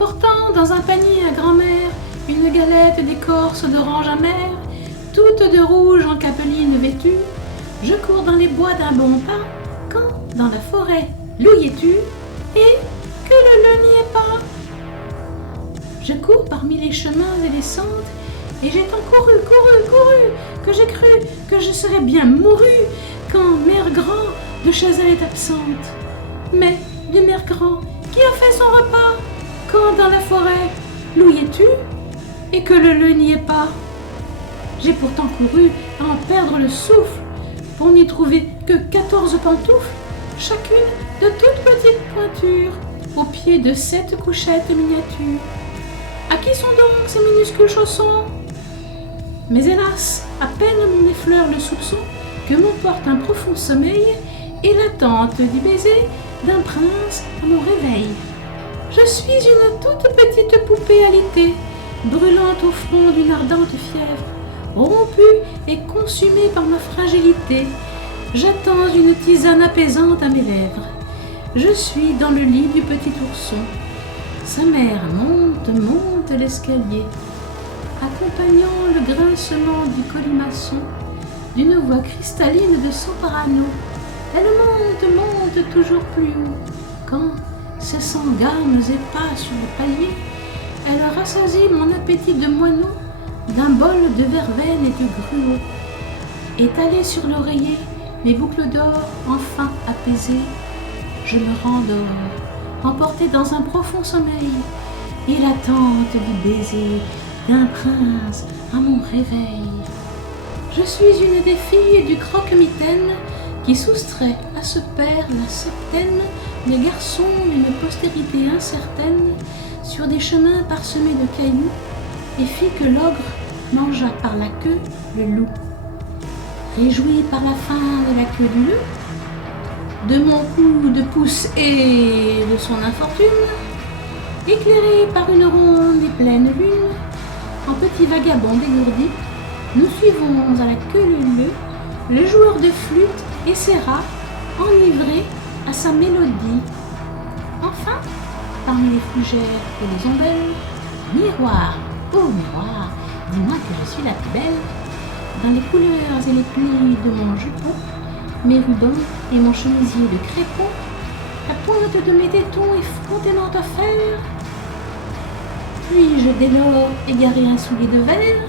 Apportant dans un panier à grand-mère une galette d'écorce d'orange amère, toute de rouge en capeline vêtue, je cours dans les bois d'un bon pas, quand, dans la forêt, loup y es-tu, et que le n'y est pas. Je cours parmi les chemins et les sentes, et j'ai tant couru, que j'ai cru que je serais bien mouru, quand Mère Grand de chez elle est absente. Mais, du Mère Grand, qui a fait son repas, quand dans la forêt, loup y es-tu, et que le n'y est pas. J'ai pourtant couru à en perdre le souffle, pour n'y trouver que 14 pantoufles, chacune de toute petite pointure, au pied de 7 couchettes miniatures. À qui sont donc ces minuscules chaussons? Mais hélas, à peine m'en effleure le soupçon que m'emporte un profond sommeil et l'attente du baiser d'un prince à mon réveil. Je suis une toute petite poupée alitée, brûlante au front d'une ardente fièvre, rompue et consumée par ma fragilité. J'attends une tisane apaisante à mes lèvres. Je suis dans le lit du petit ourson. Sa mère monte l'escalier, accompagnant le grincement du colimaçon d'une voix cristalline de soprano. Elle monte toujours plus haut, quand, cessant gammes et pas sur le palier, elle rassasie mon appétit de moineau d'un bol de verveine et de gruau. Étalée sur l'oreiller, mes boucles d'or enfin apaisées, je me rendors, emportée dans un profond sommeil, et l'attente du baiser d'un prince à mon réveil. Je suis une des filles du croque-mitaine qui soustrait à ce père la septaine des garçons d'une postérité incertaine sur des chemins parsemés de cailloux, et fit que l'ogre mangea par la queue le loup. Réjoui par la fin de la queue du loup, de mon coup de pouce et de son infortune, éclairé par une ronde et pleine lune, en petit vagabond dégourdi, nous suivons à la queue leu le joueur de flûte et ses rats, enivrés à sa mélodie. Enfin, parmi les fougères et les ombelles, miroir, ô miroir, dis-moi que je suis la plus belle. Dans les couleurs et les plis de mon jupon, mes rubans et mon chemisier de crépon, la pointe de mes tétons est frontennante à fer. Puis-je dès lors égarer un soulier de verre,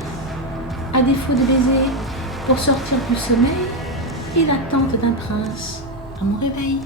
à défaut de baiser, pour sortir du sommeil et l'attente d'un prince à mon réveil.